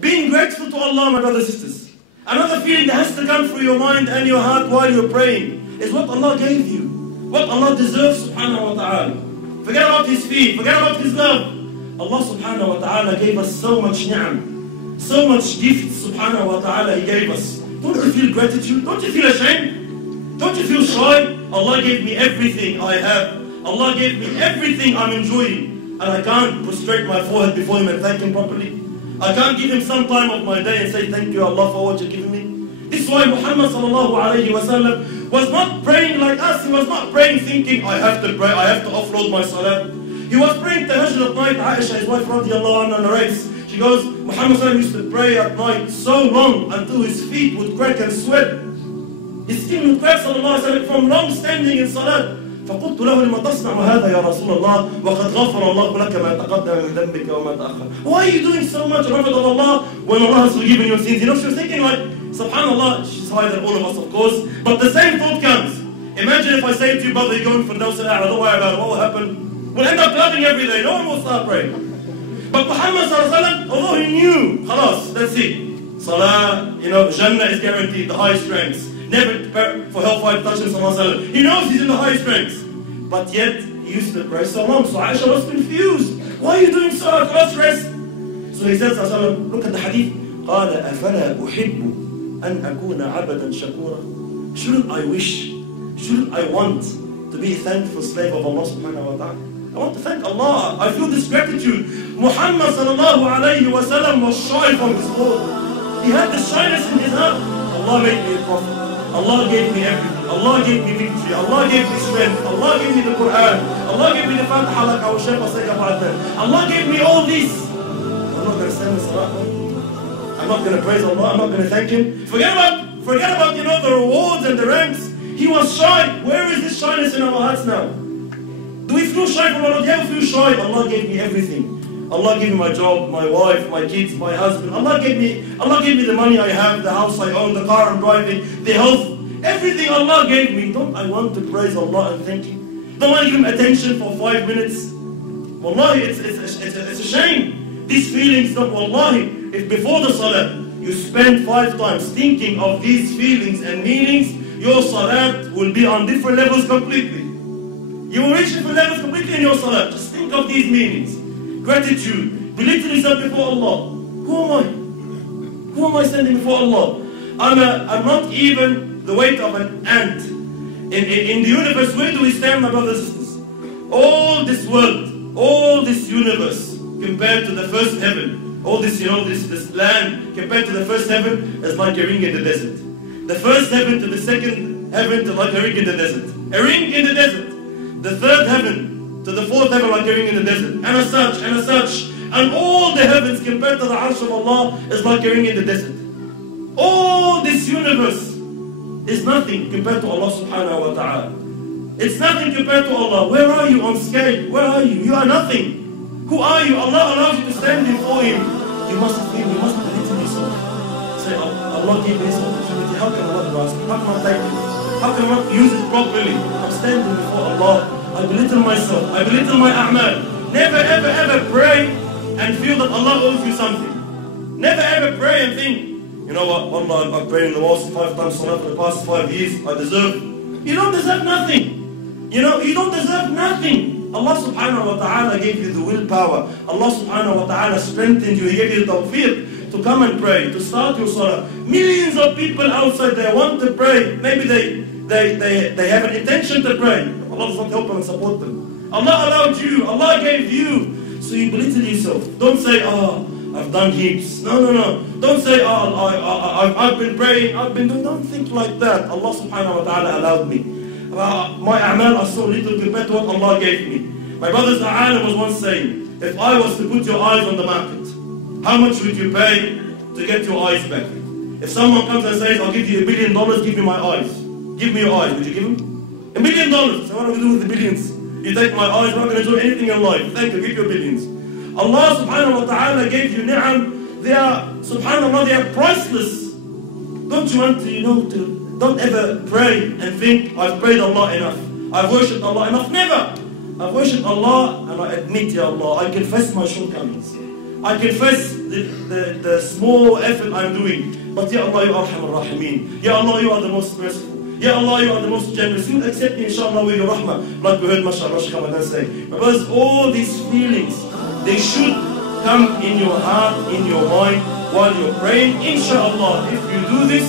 Being grateful to Allah, my brothers and sisters. Another feeling that has to come through your mind and your heart while you're praying is what Allah gave you. What Allah deserves, subhanahu wa ta'ala. Forget about His feet, forget about His love. Allah subhanahu wa ta'ala gave us so much ni'am, so much gifts, subhanahu wa ta'ala, He gave us. Don't you feel gratitude? Don't you feel ashamed? Don't you feel shy? Allah gave me everything I have. Allah gave me everything I'm enjoying. And I can't prostrate my forehead before Him and thank Him properly. I can't give Him some time of my day and say, thank you Allah for what you're giving me. This is why Muhammad sallallahu alayhi wa sallam was not praying like us. He was not praying thinking, I have to pray, I have to offload my salah. He was praying tahajjud at night. Aisha, his wife radiallahu anha, narrates. She goes, Muhammad sallallahu used to pray at night so long until his feet would crack and sweat. His skin would crack sallallahu alayhi wa sallam from long standing in salah. فقلت له لما تصنع هذا يا رسول الله وقد غفر الله لك ما تقدم من ذنبك وما تأخر. Why are you doing so much, Prophet of Allah, when Allah has forgiven your sins? You know, she was thinking like, subhanallah, she's higher than all of us, of course, but the same thought comes. Imagine if I say to you, brother, you're going for Firdaus al-A'la, don't worry about it, what will happen? We'll end up clapping every day, no one will start praying. But Muhammad sallallahu alayhi wa sallam, although he knew, khalas, let's see, salah, you know, Jannah is guaranteed, the highest ranks. Never prepare for hellfire touching sallallahu alayhi wa sallam. He knows he's in the highest ranks. But yet, he used to pray so long. So Aisha was confused. Why are you doing so much? Let's rest. So he said, look at the hadith. قَالَ أَفَلَا أُحِبُّ أَنْ أَكُونَ عَبَدًا شَكُورًا. Shouldn't I wish, shouldn't I want to be a thankful slave of Allah subhanahu wa ta'ala? I want to thank Allah. I feel this gratitude. Muhammad sallallahu alayhi wa sallam was shy from his Lord. He had the shyness in his heart. Allah made me a prophet. Allah gave me everything. Allah gave me victory. Allah gave me strength. Allah gave me the Quran. Allah gave me the Fatiha like our Shaykh was saying about that. Allah gave me all this. I'm not going to stand in salah. I'm not going to praise Allah. I'm not going to thank Him. Forget about, you know, the rewards and the ranks. He was shy. Where is this shyness in our hearts now? Do we feel shy from Allah? Yeah, we feel shy. Allah gave me everything. Allah gave me my job, my wife, my kids, my husband. Allah gave me the money I have, the house I own, the car I'm driving, the health. Everything Allah gave me. Don't I want to praise Allah and thank Him? Don't I give Him attention for 5 minutes? Wallahi, it's a shame. These feelings, wallahi, if before the salah you spend 5 times thinking of these feelings and meanings, your salat will be on different levels completely. You will reach different levels completely in your salat. Just think of these meanings. Gratitude, belittle yourself before Allah. Who am I? Who am I standing before Allah? I'm not even the weight of an ant. In the universe, where do we stand, my brothers and sisters? All this world, all this universe, compared to the first heaven, all this, you know, this land, compared to the first heaven, is like a ring in the desert. The first heaven to the second heaven is like a ring in the desert. A ring in the desert. The third heaven to the fourth heaven like a ring in the desert. And as such, and as such. And all the heavens compared to the arsh of Allah is like a ring in the desert. All this universe is nothing compared to Allah subhanahu wa ta'ala. It's nothing compared to Allah. Where are you on scale? Where are you? You are nothing. Who are you? Allah allows you to stand before Him. You must feel, you must believe in yourself. Say, Allah gave me this opportunity. How can Allah grasp it? How can I take it? How can I use it properly? I'm standing before Allah. I belittle myself. I belittle my a'mal. Never ever ever pray and feel that Allah owes you something. Never ever pray and think, you know what, Allah, I've prayed in the mosque 5 times salah for the past 5 years. I deserve. You don't deserve nothing. You know, you don't deserve nothing. Allah subhanahu wa ta'ala gave you the willpower. Allah subhanahu wa ta'ala strengthened you. He gave you the tawfiq to come and pray, to start your salah. Millions of people outside there want to pray. Maybe they have an intention to pray. Allah does not help them and support them. Allah allowed you. Allah gave you. So you belittle yourself. Don't say, I've done heaps. No. Don't say, I've been praying, I've been doing. Don't think like that. Allah subhanahu wa ta'ala allowed me. My a'mal are so little compared to what Allah gave me. My brother's a'alim was once saying, if I was to put your eyes on the market, how much would you pay to get your eyes back? If someone comes and says, I'll give you $1 billion, give me my eyes. Give me your eyes. Would you give him? $1 million. So what do we do with the billions? You take my eyes, I'm not going to do anything in life. Thank you, give your billions. Allah subhanahu wa ta'ala gave you ni'am. They are, subhanallah, they are priceless. Don't you want to, you know, don't ever pray and think, I've prayed Allah enough. I've worshipped Allah enough. Never. I've worshipped Allah and I admit, Ya Allah, I confess my shortcomings. I confess the small effort I'm doing. But Ya Allah, you are Arhamar Rahimin. Ya Allah, you are the most merciful. Ya Allah, you are the most generous. You will accept me, inshallah, with your rahmah. Like we heard MashaAllah Shaykh Ramadan say. Because all these feelings, they should come in your heart, in your mind, while you're praying. Inshallah, if you do this,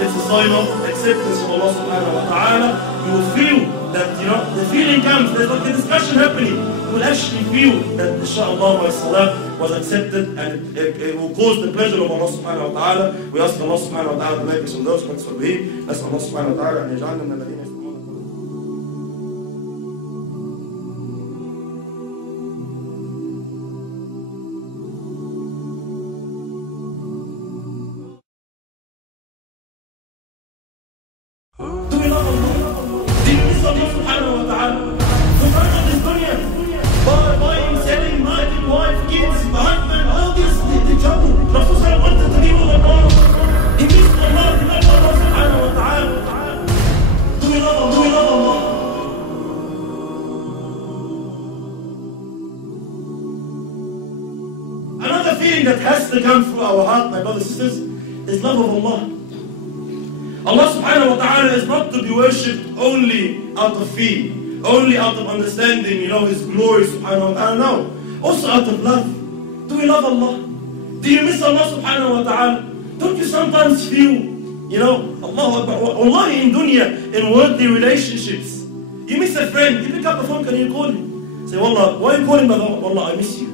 it's a sign of acceptance from Allah subhanahu wa ta'ala. You will feel that, the feeling comes, there's like a discussion happening. You will actually feel that, inshallah, my salah was accepted, and it will cause the pleasure of Allah subhanahu wa ta'ala. We ask Allah subhanahu wa ta'ala to make us from those who are being. Ask Allah subhanahu wa ta'ala and يجعلنا من الذين يستمعون. Do we love Allah? Do you miss Allah subhanahu wa ta'ala? The burden of this dunya, buying, selling, marriage, wife, kids, husband, all this, the trouble. Rasul wanted to be with Allah. He missed Allah, he loved Allah subhanahu wa ta'ala. Do we love Allah? Do we love Allah? Another feeling that has to come through our heart, my brothers and sisters, is love of Allah. Allah subhanahu wa ta'ala is not to be worshipped only out of fear, only out of understanding, His glory subhanahu wa ta'ala. No. Also out of love. Do we love Allah? Do you miss Allah subhanahu wa ta'ala? Don't you sometimes feel, Allahu Akbar, wallahi in dunya, in worldly relationships, you miss a friend, you pick up the phone and you call him. Say, Wallah, why are you calling, brother? Wallah, I miss you.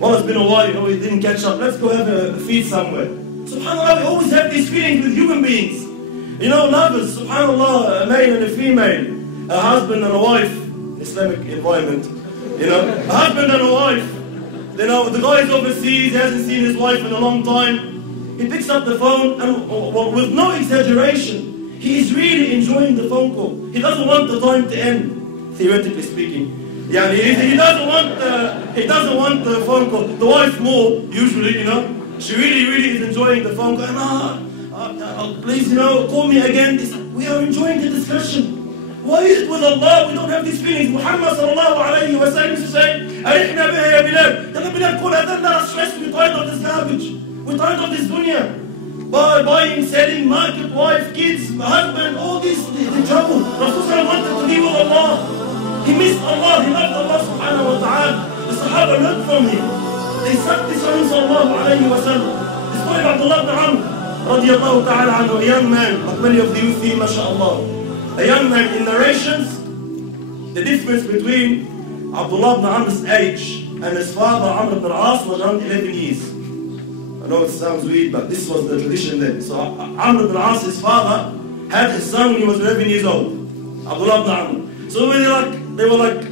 Wallah, it's been a while, we didn't catch up. Let's go have a feed somewhere. SubhanAllah, we always have these feelings with human beings. Lovers, subhanAllah, a male and a female, a husband and a wife, Islamic environment, a husband and a wife. The guy is overseas, he hasn't seen his wife in a long time. He picks up the phone and, with no exaggeration, he is really enjoying the phone call. He doesn't want the time to end, theoretically speaking. He doesn't want the phone call. The wife more, usually, she really is enjoying the phone call. Please, call me again. We are enjoying the discussion. Why is it with Allah we don't have these feelings? Muhammad sallallahu alayhi wa sallam used to say, Arihna biha ya Bilal. Ya Bilal, call adhan, let us stress. We're tired of this garbage. We're tired of this dunya. Buying, selling, market, wife, kids, husband, all this, the trouble. Rasul wanted to be with Allah. He missed Allah. He loved Allah subhanahu wa ta'ala. The Sahaba learned from him. They said this on sallallahu alayhi wa sallam. The story of Abdullah ibn Amr radiallahu ta'ala anhu, a young man, but many of the youth here, mashallah. A young man, in narrations, the difference between Abdullah ibn Amr's age and his father, Amr ibn al-As, was around 11 years. I know it sounds weird, but this was the tradition then. So Amr ibn al-As, his father, had his son when he was 11 years old. Abdullah ibn Amr. So they were like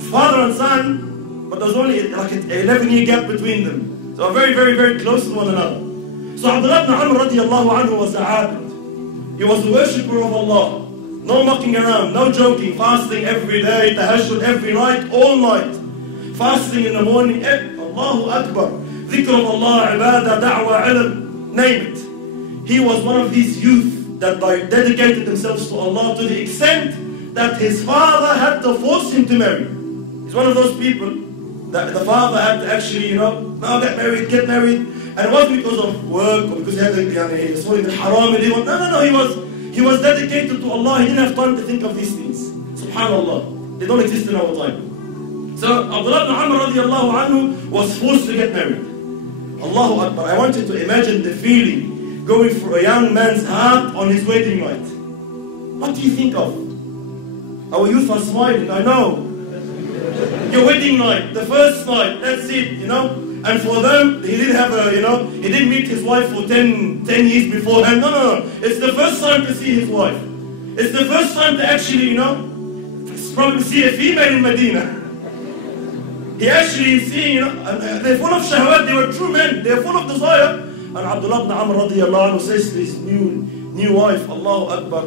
father and son, but there was only like an 11-year gap between them. So very, very, very close to one another. So Abdullah ibn Amr radiallahu anhu was a abid. He was the worshipper of Allah. No mucking around, no joking, fasting every day, tahajjud every night, all night. Fasting in the morning, Allahu Akbar. Dhikr of Allah, ibadah, da'wah, ilm, name it. He was one of these youth that dedicated themselves to Allah to the extent that his father had to force him to marry. He's one of those people that the father had to actually, now get married. And it wasn't because of work or because he had the haram. No, he was dedicated to Allah. He didn't have time to think of these things. SubhanAllah. They don't exist in our time. So Abdullah ibn Amr radiallahu anhu was forced to get married. Allahu Akbar. I want you to imagine the feeling going through a young man's heart on his wedding night. What do you think of? Our youth are smiling, I know. Your wedding night, the first night, that's it, And for them, he didn't have he didn't meet his wife for 10 years beforehand. No. It's the first time to see his wife. It's the first time to actually, probably see a female in Medina. He actually is seeing, they're full of shahwat, they were true men, they're full of desire. And Abdullah ibn Amr radiallahu anhu says to his new wife, Allahu Akbar,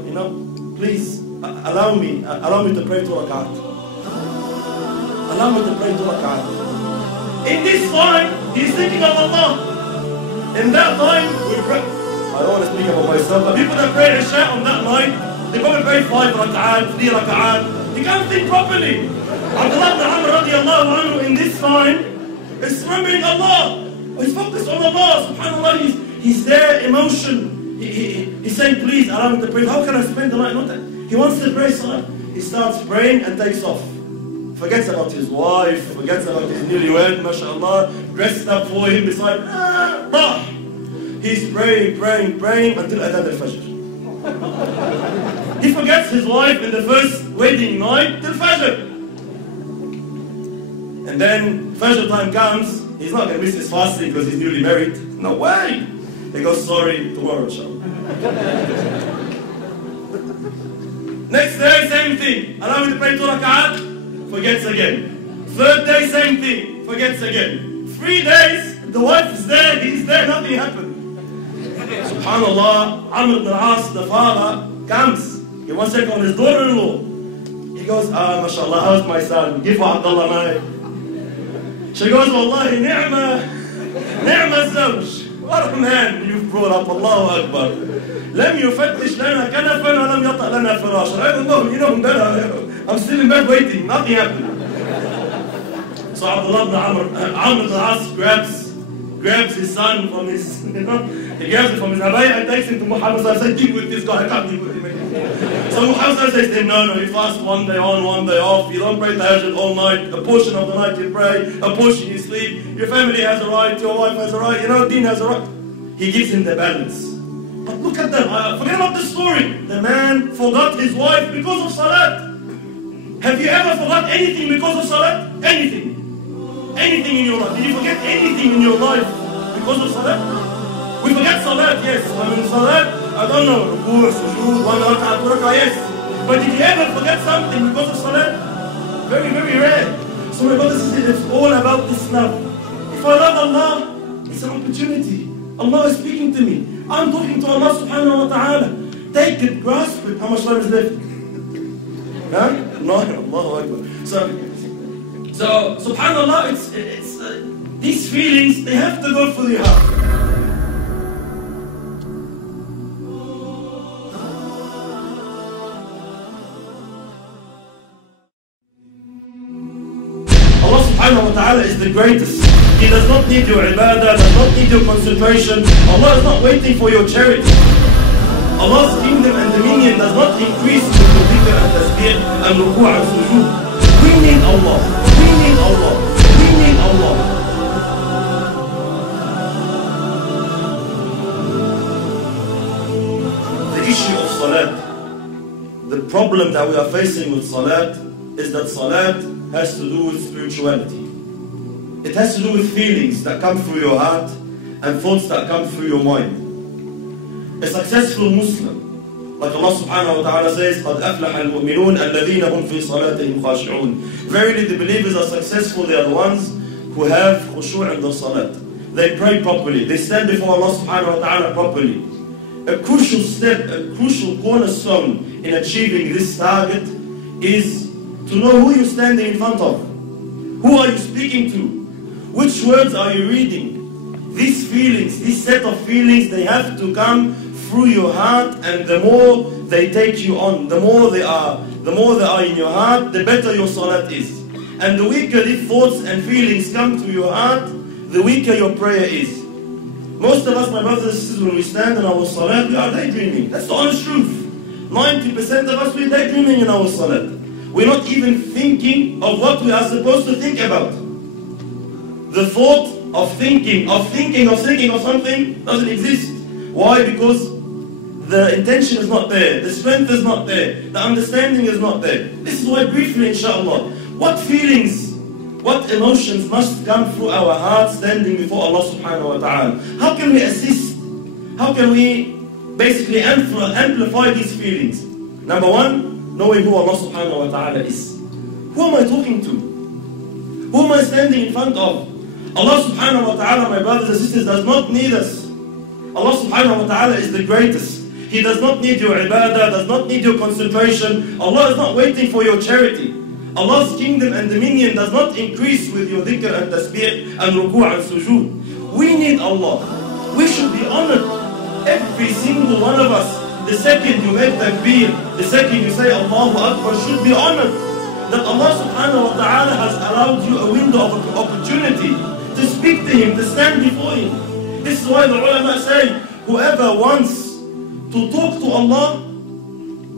please allow me to pray 2 rakat. Allow me to pray 2 rakat. In this time, he's thinking of Allah. In that time, we pray. I don't want to speak about myself, but people that pray Isha on that night, they probably pray 5 rak'at, 3 rak'at. You can't think properly. Abdullah ibn Amr radiallahu anhu, in this time, He's remembering Allah. He's focused on Allah. SubhanAllah, he's there, emotion. He's saying, please allow me to pray. How can I spend the night? Not that. He wants to pray salah. He starts praying and takes off. Forgets about his wife, forgets about his newlywed, mashallah, dressed up for him beside, he's praying until Adhan al-Fajr. He forgets his wife in the first wedding night till Fajr. And then Fajr time comes, he's not going to miss his fasting because he's newly married. No way! He goes, sorry, tomorrow inshallah. Next day, same thing. Allow me to pray 2 rak'at. Forgets again. Third day, same thing. Forgets again. 3 days, the wife is there, he's there, nothing happened. SubhanAllah, Amr ibn al-As, the father, comes. He wants to check on his daughter-in-law. He goes, mashallah, how's my son? Give Abdullah my. She goes, wallahi, ni'ma zawj. What a man you've brought up, Allahu Akbar. لم يفتش لنا كنفا ولم يطأ لنا فراشا. I don't know, you know better. I'm still in bed waiting, nothing happened. So Abdullah ibn Amr ibn al-As grabs his son from his, he grabs it from his abaya and takes him to Muhammad and says, deal with this guy, I can't deal with him anymore. So Muhammad says to him, no, you fast 1 day on, 1 day off, you don't pray tahajjud all night, a portion of the night you pray, a portion you sleep, your family has a right, your wife has a right, deen has a right. He gives him the balance. But look at them, forget about the story. The man forgot his wife because of salat. Have you ever forgot anything because of salat? Anything. Anything in your life. Did you forget anything in your life because of salat? We forget salat, yes. I mean salat, I don't know, ruku, sujood, 1 rak'ah, 2 rak'ah, yes. But did you ever forget something because of salat? Very, very rare. So my brothers and sisters, it's all about this love. If I love Allah, it's an opportunity. Allah is speaking to me. I'm talking to Allah subhanahu wa ta'ala. Take it, grasp it. How much time is left? Huh? No, Allahu Akbar. So subhanallah, it's these feelings, they have to go through the heart. Allah subhanahu wa ta'ala is the greatest. He does not need your ibadah, does not need your concentration. Allah is not waiting for your charity. Allah's kingdom and dominion does not increase with your dhikr and tasbih and ruku' and sujood. We need Allah. We need Allah. We need Allah. The issue of salat, the problem that we are facing with salat is that salat has to do with spirituality. It has to do with feelings that come through your heart and thoughts that come through your mind. A successful Muslim, like Allah subhanahu wa ta'ala says, قَدْ أَفْلَحَ الْمُؤْمِنُونَ الَّذِينَ هُمْ فِي صَلَاتِهِمْ خَاشِعُونَ. Verily the believers are successful, they are the ones who have khushu' in the salat. They pray properly, they stand before Allah subhanahu wa ta'ala properly. A crucial step, a crucial cornerstone in achieving this target is to know who you're standing in front of. Who are you speaking to? Which words are you reading? These feelings, this set of feelings, they have to come through your heart, and the more they take you on, the more they are in your heart, the better your salat is. And the weaker these thoughts and feelings come to your heart, the weaker your prayer is. Most of us, my brothers and sisters, when we stand in our salat, we are daydreaming. That's the honest truth. 90% of us, we're daydreaming in our salat. We're not even thinking of what we are supposed to think about. The thought of thinking of something doesn't exist. Why? Because the intention is not there, the strength is not there, the understanding is not there. This is why briefly, inshallah, what feelings, what emotions must come through our hearts standing before Allah subhanahu wa ta'ala? How can we assist? How can we basically amplify these feelings? Number one, knowing who Allah subhanahu wa ta'ala is. Who am I talking to? Who am I standing in front of? Allah subhanahu wa ta'ala, my brothers and sisters, does not need us. Allah subhanahu wa ta'ala is the greatest. He does not need your ibadah, does not need your concentration. Allah is not waiting for your charity. Allah's kingdom and dominion does not increase with your dhikr and tasbih and ruku' and sujood. We need Allah. We should be honored. Every single one of us, the second you make takbir, the second you say Allahu Akbar, should be honored. That Allah subhanahu wa ta'ala has allowed you a window of opportunity to Him, to stand before Him. This is why the ulama say, whoever wants to talk to Allah,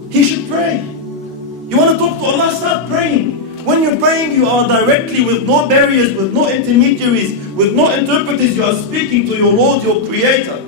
he should pray. You want to talk to Allah, start praying. When you're praying, you are directly, with no barriers, with no intermediaries, with no interpreters, you are speaking to your Lord, your Creator.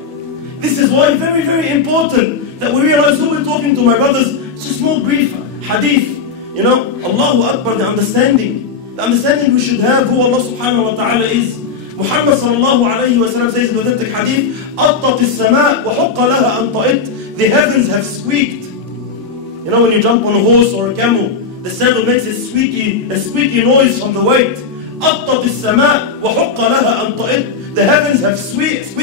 This is why very, very important that we realize who we're talking to, my brothers. It's a small brief hadith. You know, Allahu Akbar, the understanding we should have who Allah subhanahu wa ta'ala is. Muhammad sallallahu alayhi wa sallam says in the authentic hadith, أَطَّتِ السَّمَاء وَحُقَّ لَهَا أَنْ طَئِتْ. The heavens have squeaked. You know, when you jump on a horse or a camel, the saddle makes a squeaky noise from the weight. أَطَّتِ السَّمَاء وَحُقَّ لَهَا أَنْ طَئِتْ. The heavens have squeaked,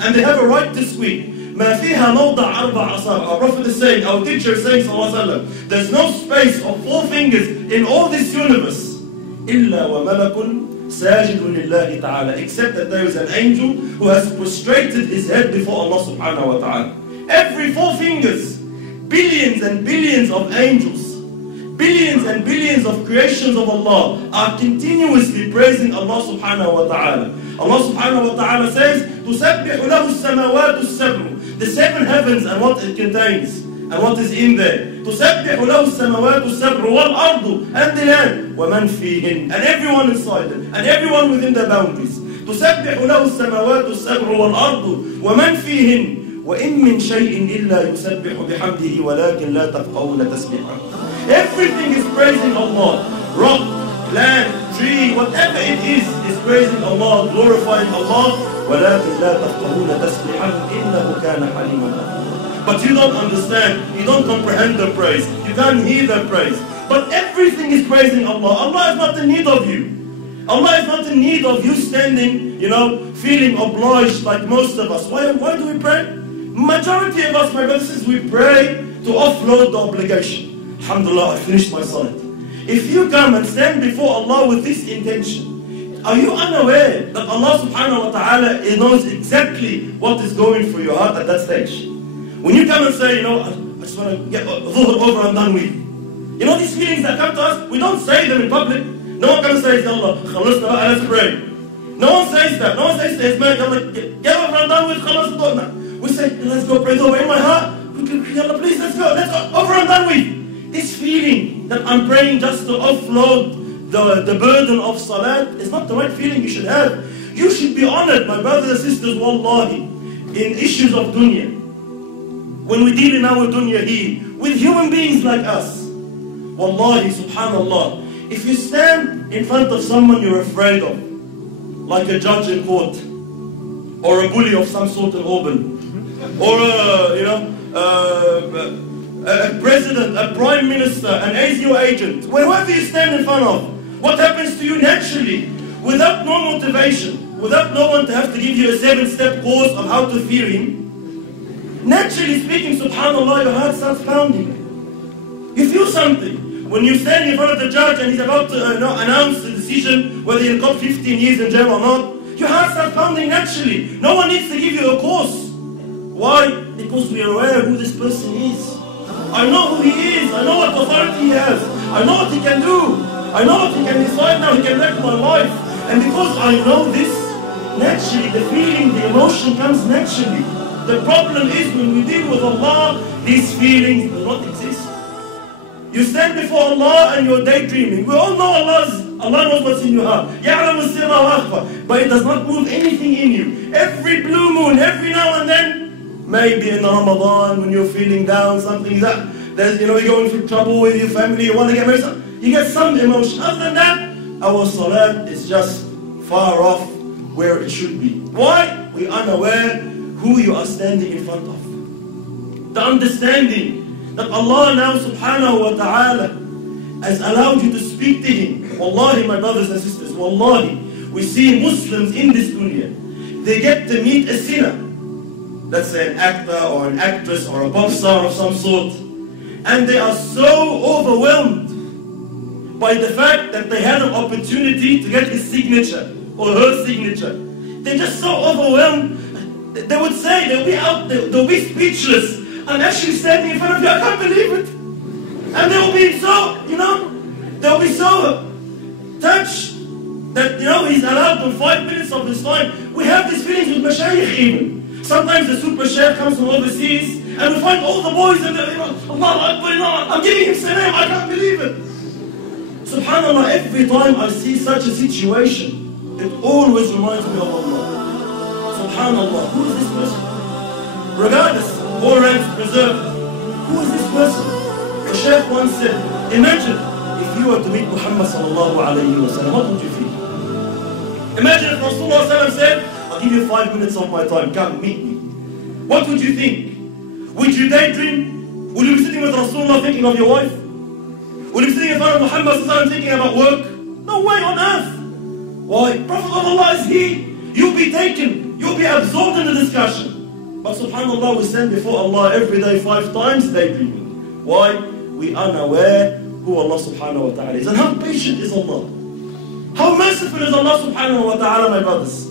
and they have a right to squeak. مَا فِيهَا مَوْضَعَ أَرْبَعَ أَصَابِعَ. Our Prophet is saying, our teacher is saying, sallallahu alayhi wa sallam, there's no space of 4 fingers in all this universe. إِلَّا وَمَلَكٌ سَاجِدٌ لِلَّهِ تَعَالَى. Except that there is an angel who has prostrated his head before Allah subhanahu wa ta'ala. Every 4 fingers, billions and billions of angels, billions and billions of creations of Allah are continuously praising Allah subhanahu wa ta'ala. Allah subhanahu wa ta'ala says, تُسَبِّحُ لَهُ السَّمَوَاتُ السَّبْعُ. The 7 heavens and what it contains and what is in there. تُسَبِّحُ لَهُ السَّمَوَاتُ السَّبْعُ وَالْأَرْضُ, and the land, وَمَنْ فِيهِنْ, and everyone inside it, and everyone within the boundaries. تُسَبِّحُ لَهُ السَّمَوَاتُ السَّبْعُ وَالْأَرْضُ وَمَنْ فِيهِنْ وَإِن مِّن شَيْءٍ إِلَّا يُسَبِّحُ بِحَمْدِهِ وَلَكِنْ لَا تَفْقَهُونَ تَسْبِيحَهُ. Everything is praising Allah. Rock, land, tree, whatever it is praising Allah, glorifying Allah. وَلَكِنْ لَا تَفْقَهُونَ تَسْبِيحَهُ إِنَّهُ كَانَ حَلِيمًا غَفُورًا. But you don't understand, you don't comprehend the praise, you can't hear the praise. But everything is praising Allah. Allah is not in need of you. Allah is not in need of you standing, you know, feeling obliged like most of us. Why do we pray? Majority of us, my brothers, we pray to offload the obligation. Alhamdulillah, I finished my salat. If you come and stand before Allah with this intention, are you unaware that Allah subhanahu wa ta'ala knows exactly what is going through your heart at that stage? When you come and say, you know, I just want to get dhuhr over and done with. You know these feelings that come to us, we don't say them in public. No one comes and says, Allah, khalasna, let's pray. No one says that. No one says to his man, get over and done with, khalasna. We say, let's go pray over in my heart. Allah, please, let's go over and done with. This feeling that I'm praying just to offload the burden of salat is not the right feeling you should have. You should be honored, my brothers and sisters, wallahi, in issues of dunya. When we deal in our dunya here, with human beings like us, wallahi, subhanallah, if you stand in front of someone you're afraid of, like a judge in court, or a bully of some sort in Auburn, or a president, a prime minister, an ASIO agent, wherever you stand in front of, what happens to you naturally, without no motivation, without no one to have to give you a 7-step course of how to fear him? Naturally speaking, subhanallah, your heart starts pounding. You feel something. When you stand in front of the judge and he's about to announce the decision whether you'll got 15 years in jail or not, your heart starts pounding naturally. No one needs to give you a course. Why? Because we are aware who this person is. I know who he is. I know what authority he has. I know what he can do. I know what he can decide now. He can wreck my life. And because I know this, naturally the feeling, the emotion comes naturally. The problem is when we deal with Allah, these feelings do not exist. You stand before Allah and you're daydreaming. We all know Allah knows what's in your heart. يَعْلَمُ السِّرَّ وَأَخْفَى. But it does not move anything in you. Every blue moon, every now and then, maybe in Ramadan when you're feeling down, something that, you're going through trouble with your family, you want to get married, you get some emotion. Other than that, our salat is just far off where it should be. Why? We are unaware who you are standing in front of. The understanding that Allah now subhanahu wa ta'ala has allowed you to speak to Him. Wallahi, my brothers and sisters, wallahi, we see Muslims in this dunya. They get to meet a sinner. Let's say an actor or an actress or a pop star of some sort. And they are so overwhelmed by the fact that they had an opportunity to get his signature or her signature. They're just so overwhelmed. They would say, they'll be speechless. I'm actually standing in front of you, I can't believe it. And they'll be so, they'll be so touched That, he's allowed them 5 minutes of his time. We have these feelings with mashayikh even. Sometimes the super sheikh comes from overseas, and we find all the boys and Allah Akbar, I'm giving him salam, I can't believe it. Subhanallah, every time I see such a situation, it always reminds me of Allah. Subhanallah, who is this person? Regardless, all ranks preserved. Who is this person? The Shaykh once said, imagine if you were to meet Muhammad sallallahu alayhi wa sallam, what would you feel? Imagine if Rasulullah sallallahu said, I'll give you 5 minutes of my time, come meet me. What would you think? Would you daydream? Would you be sitting with Rasulullah thinking of your wife? Would you be sitting in front of Muhammad sallallahu alayhi wa sallam thinking about work? No way on earth. Why? Prophet of Allah is he. You'll be taken. You'll be absorbed in the discussion. But subhanallah, we stand before Allah every day 5 times daydreaming. Why? We are unaware who Allah subhanahu wa ta'ala is. And how patient is Allah? How merciful is Allah subhanahu wa ta'ala, my brothers?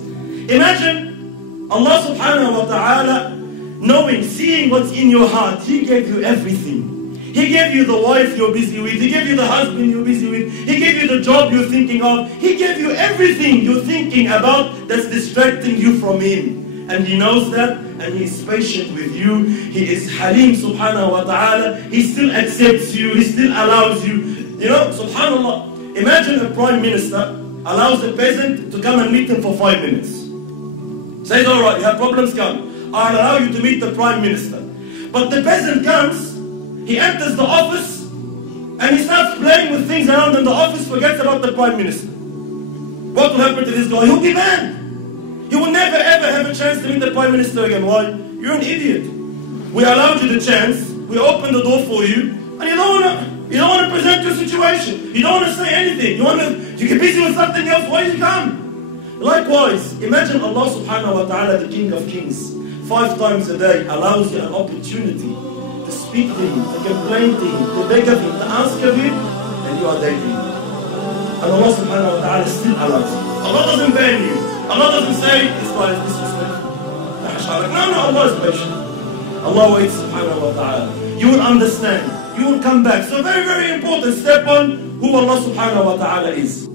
Imagine Allah subhanahu wa ta'ala knowing, seeing what's in your heart. He gave you everything. He gave you the wife you're busy with. He gave you the husband you're busy with. He gave you the job you're thinking of. He gave you everything you're thinking about that's distracting you from Him. And He knows that, and He is patient with you. He is Halim subhanahu wa ta'ala. He still accepts you. He still allows you. Subhanallah, imagine a prime minister allows a peasant to come and meet him for 5 minutes. Says, all right, you have problems, come. I'll allow you to meet the prime minister. But the peasant comes, he enters the office, and he starts playing with things around in the office, forgets about the prime minister. What will happen to this guy? He'll be banned. You will never ever have a chance to meet the Prime Minister again. Why? You're an idiot. We allowed you the chance, we opened the door for you, and you don't want to present your situation. You don't want to say anything. You get busy with something else. Why did you come? Likewise, imagine Allah subhanahu wa ta'ala, the King of Kings, 5 times a day allows you an opportunity to speak to Him, to complain to Him, to beg of Him, to ask of Him, and you are daydreaming. And Allah subhanahu wa ta'ala still allows you. Allah doesn't ban you. Allah doesn't say, this guy is disrespectful. No, Allah is patient. Allah waits subhanahu wa ta'ala. You will understand. You will come back. So very, very important. Step on who Allah subhanahu wa ta'ala is.